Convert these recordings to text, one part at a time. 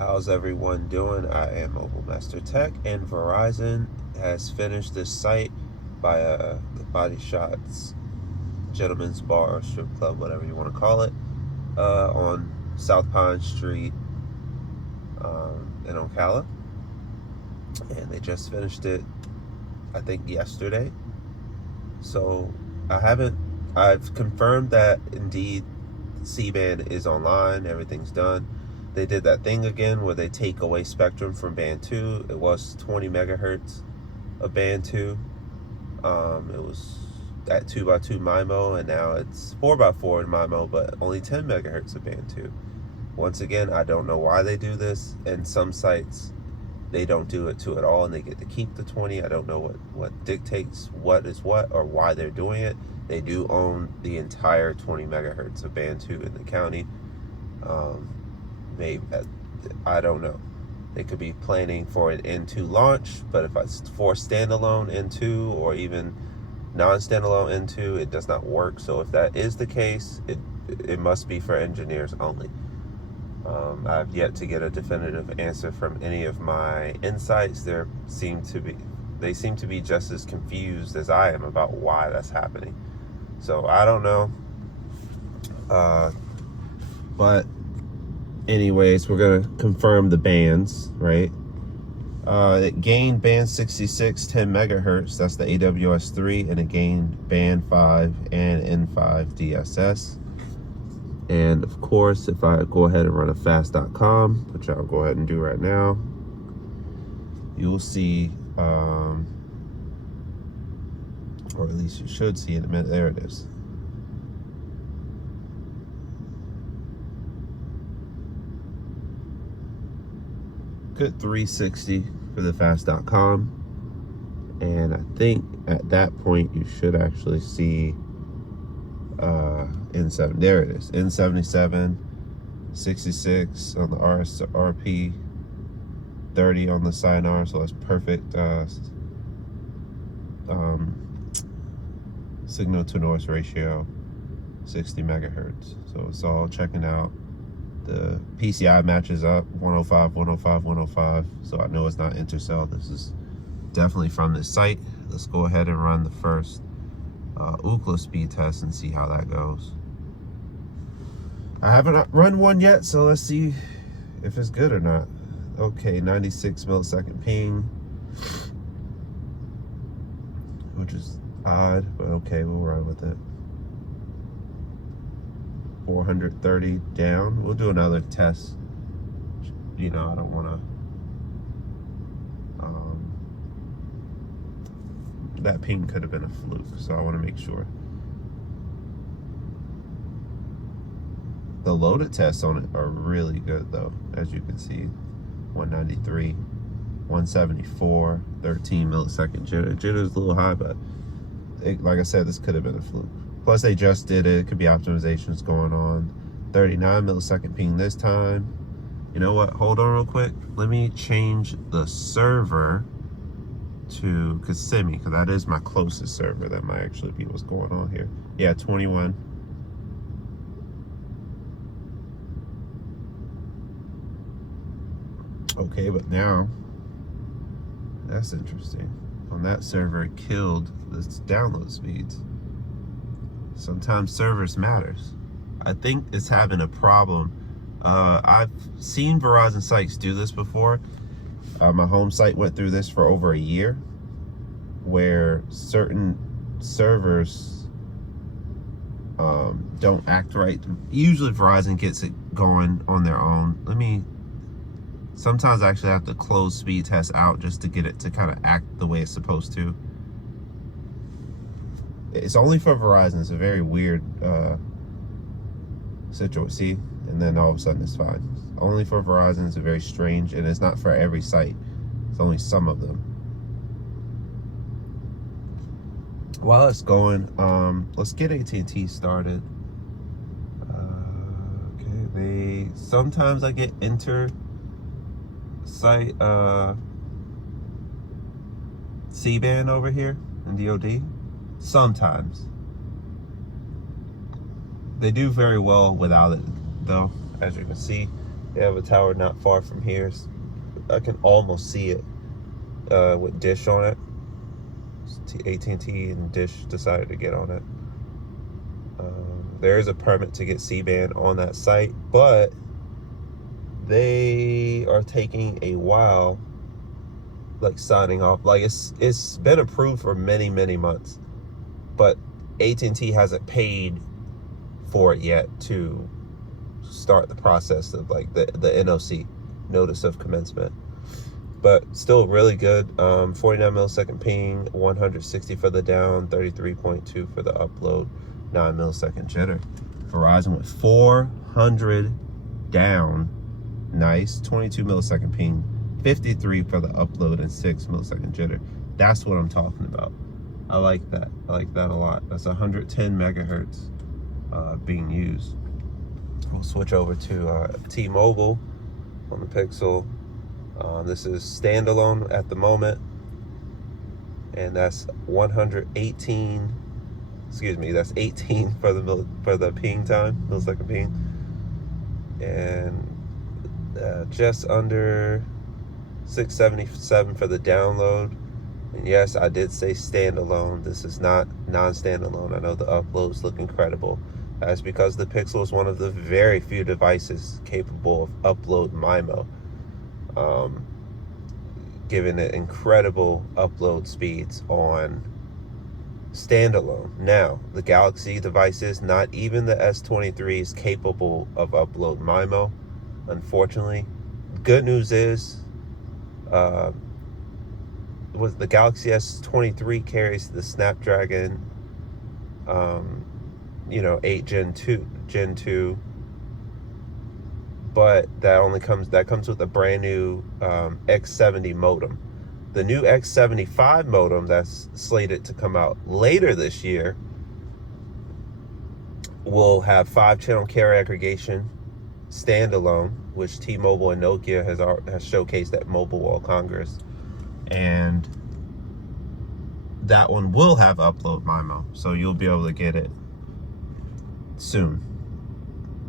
How's everyone doing? I am Mobile Master Tech, and Verizon has finished this site by the Body Shots Gentleman's Bar or Strip Club, whatever you want to call it, on South Pine Street in Ocala. And they just finished it, I think, yesterday. So I've confirmed that indeed C-band is online, everyth's done. They did that thing again where they take away spectrum from band 2. It was 20 megahertz of band 2. It was at 2x2 MIMO, and now it's 4x4 in MIMO, but only 10 megahertz of band 2. Once again, I don't know why they do this. And some sites, they don't do it to at all, and they get to keep the 20. I don't know what dictates what is what or why they're doing it. They do own the entire 20 megahertz of band 2 in the county. Maybe, I don't know. They could be planning for an N2 launch, but if it's for standalone N2 or even non-standalone N2, it does not work. So if that is the case, it must be for engineers only. I've yet to get a definitive answer from any of my insights. They seem to be just as confused as I am about why that's happening. So I don't know. But anyways, we're gonna confirm the bands, right? It gained band 66, 10 megahertz. That's the AWS3, and it gained band 5 and N5 DSS. And of course, if I go ahead and run a fast.com, which I'll go ahead and do right now, you'll see, or at least you should see in a minute. There it is. Good 360 for the fast.com. And I think at that point, you should actually see N7. There it is. N77, 66 on the RP, 30 on the SINR. So that's perfect signal to noise ratio, 60 megahertz. So it's all checking out. The PCI matches up, 105, 105, 105. So I know it's not Intercell. This is definitely from this site. Let's go ahead and run the first Ookla speed test and see how that goes. I haven't run one yet, so let's see if it's good or not. Okay, 96 millisecond ping, which is odd, but okay, we'll run with it. 430 down. We'll do another test. You know, I don't want to that ping could have been a fluke, so I want to make sure. The loaded tests on it are really good though, as you can see. 193, 174, 13 millisecond jitter. Jitter's a little high, but like I said, this could have been a fluke. Plus they just did it. It could be optimizations going on. 39 millisecond ping this time. You know what? Hold on real quick. Let me change the server to Kissimmee, because that is my closest server. That might actually be what's going on here. Yeah, 21. Okay, but now, that's interesting. On that server, it killed the download speeds. Sometimes servers matters. I think it's having a problem. I've seen Verizon sites do this before. My home site went through this for over a year, where certain servers don't act right. Usually Verizon gets it going on their own. Sometimes I actually have to close speed test out just to get it to kind of act the way it's supposed to. It's only for Verizon. It's a very weird situation. See? And then all of a sudden it's fine. Only for Verizon. It's very strange, and it's not for every site. It's only some of them. While it's going, let's get AT&T started. Okay, sometimes I get site C-band over here in DoD. Sometimes they do very well without it, though, as you can see. They have a tower not far from here. I can almost see it with Dish on it. AT&T and Dish decided to get on it. There is a permit to get C-band on that site, but they are taking a while, like signing off. Like it's been approved for many months, but AT&T hasn't paid for it yet to start the process of like the NOC, notice of commencement. But still really good. 49 millisecond ping, 160 for the down, 33.2 for the upload, 9 millisecond jitter. Verizon with 400 down, nice. 22 millisecond ping, 53 for the upload, and 6 millisecond jitter. That's what I'm talking about. I like that. I like that a lot. That's 110 megahertz being used. We'll switch over to T-Mobile on the Pixel. This is standalone at the moment, and that's 118. Excuse me, that's 18 for the ping time, millisecond ping, and just under 677 for the download. And yes, I did say standalone. This is not non-standalone. I know the uploads look incredible. That's because the Pixel is one of the very few devices capable of upload MIMO, giving it incredible upload speeds on standalone. Now, the Galaxy devices, not even the S23 is capable of upload MIMO, unfortunately. Good news is, with the Galaxy S23 carries the Snapdragon 8 Gen 2, but that comes with a brand new X70 modem. The new X75 modem that's slated to come out later this year will have 5-channel carrier aggregation standalone, which T-Mobile and Nokia has showcased at Mobile World Congress, and that one will have upload MIMO, so you'll be able to get it soon.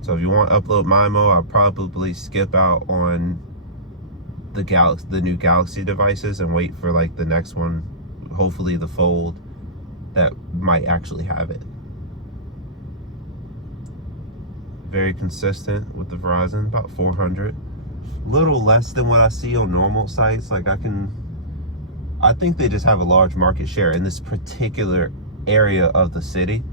So if you want upload MIMO, I'll probably skip out on the new Galaxy devices and wait for like the next one, hopefully the Fold, that might actually have it. Very consistent with the Verizon, about 400. Little less than what I see on normal sites. Like I think they just have a large market share in this particular area of the city.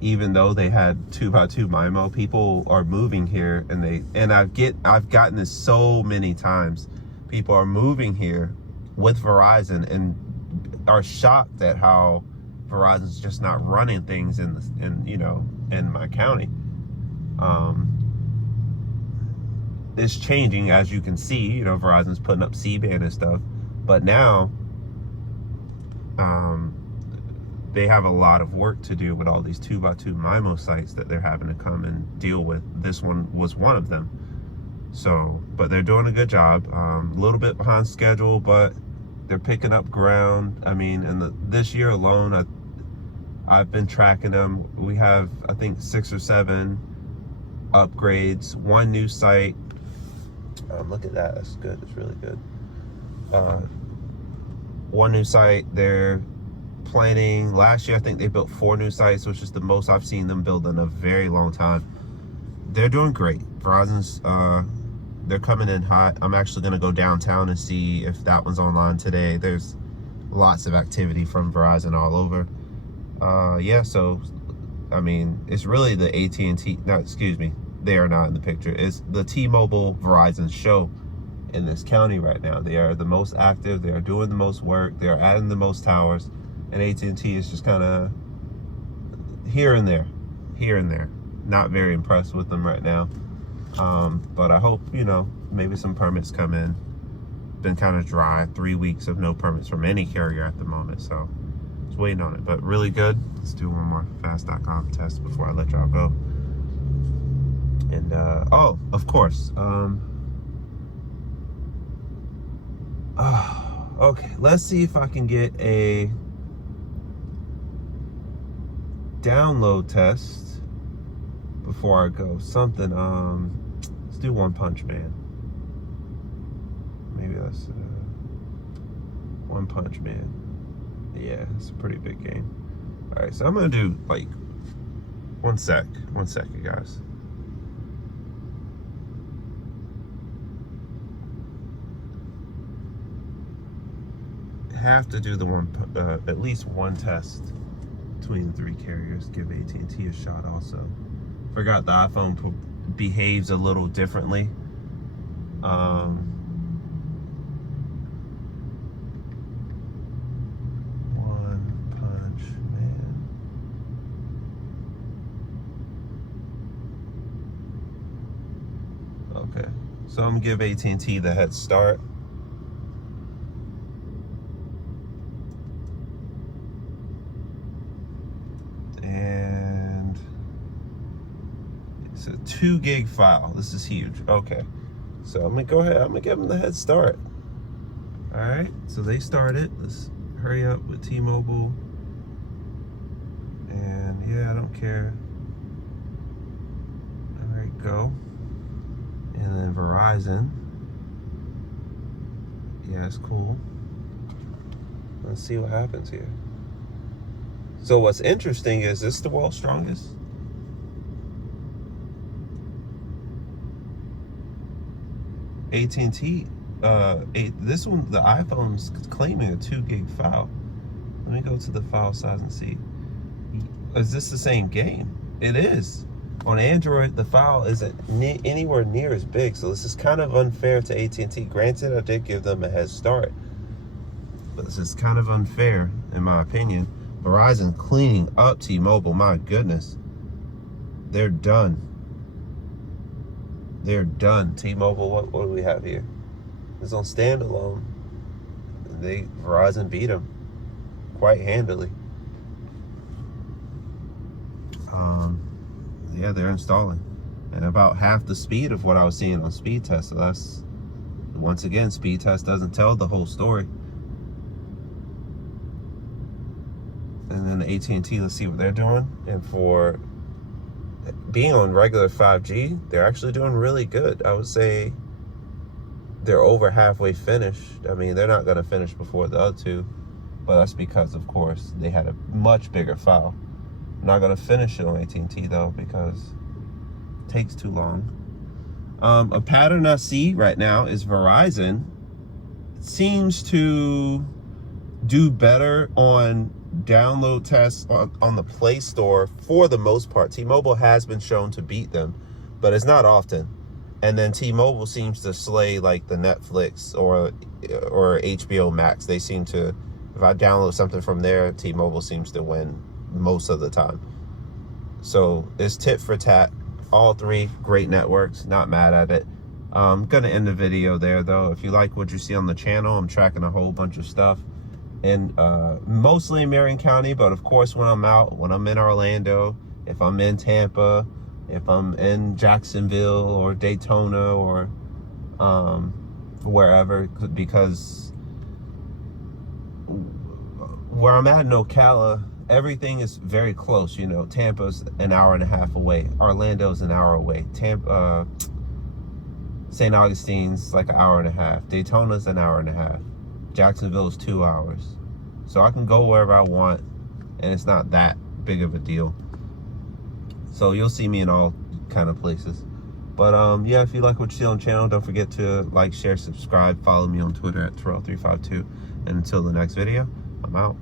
Even though they had 2x2 MIMO, people are moving here, and I've gotten this so many times. People are moving here with Verizon and are shocked at how Verizon's just not running things in my county. It's changing, as you can see. Verizon's putting up C-band and stuff, but now they have a lot of work to do with all these 2x2 MIMO sites that they're having to come and deal with. This one was one of them. So, but they're doing a good job. A little bit behind schedule, but they're picking up ground. I mean, this year alone, I've been tracking them. We have, I think, 6 or 7 upgrades, 1 new site. Look at that. That's good. It's really good. 1 new site. They're planning. Last year, I think they built 4 new sites, which is the most I've seen them build in a very long time. They're doing great. Verizon's, they're coming in hot. I'm actually going to go downtown and see if that one's online today. There's lots of activity from Verizon all over. Yeah, so, I mean, it's really the AT&T, no, excuse me, they are not in the picture. It's the T-Mobile Verizon show in this county right now. They are the most active. They are doing the most work. They are adding the most towers. And AT&T is just kind of here and there. Not very impressed with them right now. But I hope, maybe some permits come in. Been kind of dry. 3 weeks of no permits from any carrier at the moment. So just waiting on it. But really good. Let's do one more fast.com test before I let y'all go. And, oh, of course. Okay, let's see if I can get a download test before I go. Something, Let's do One Punch Man. Maybe that's One Punch Man. Yeah, it's a pretty big game. All right, so I'm gonna do like one second, guys. Have to do the at least one test between the 3 carriers. Give AT&T a shot also. Forgot the iPhone behaves a little differently. One Punch Man. Okay, so I'm gonna give AT&T the head start. And it's a 2 gig file. This is huge. Okay, so I'm gonna go ahead. I'm gonna give them the head start. All right, so they started. Let's hurry up with T-Mobile. And yeah, I don't care. All right, go. And then Verizon. Yeah, it's cool. Let's see what happens here. So what's interesting is this the world's strongest? AT&T, this one, the iPhone's claiming a 2 gig file. Let me go to the file size and see. Is this the same game? It is. On Android, the file isn't anywhere near as big, so this is kind of unfair to AT&T. Granted, I did give them a head start, but this is kind of unfair, in my opinion. Verizon cleaning up T-Mobile, my goodness. They're done. They're done. T-Mobile, what do we have here? It's on standalone. Verizon beat them quite handily. Yeah, they're installing. And about half the speed of what I was seeing on speed test. So that's, once again, speed test doesn't tell the whole story. And then AT&T, let's see what they're doing. And for being on regular 5G, they're actually doing really good. I would say they're over halfway finished. I mean, they're not going to finish before the other two, but that's because, of course, they had a much bigger file. I'm not going to finish it on AT&T, though, because it takes too long. A pattern I see right now is Verizon seems to do better on download tests on the Play Store for the most part. T-Mobile has been shown to beat them, but it's not often. And then T-Mobile seems to slay like the Netflix or HBO Max. They seem to, if I download something from there, T-Mobile seems to win most of the time. So it's tit for tat. All 3 great networks, not mad at it. I'm gonna end the video there though. If you like what you see on the channel, I'm tracking a whole bunch of stuff. And mostly in Marion County, but of course when I'm out, when I'm in Orlando, if I'm in Tampa, if I'm in Jacksonville or Daytona or wherever, because where I'm at in Ocala, everything is very close. You know, Tampa's an hour and a half away, Orlando's an hour away, St. Augustine's like an hour and a half, Daytona's an hour and a half, Jacksonville's 2 hours. So I can go wherever I want, and it's not that big of a deal. So you'll see me in all kind of places. But yeah, if you like what you see on the channel, don't forget to like, share, subscribe, follow me on Twitter at Terrell352. And until the next video, I'm out.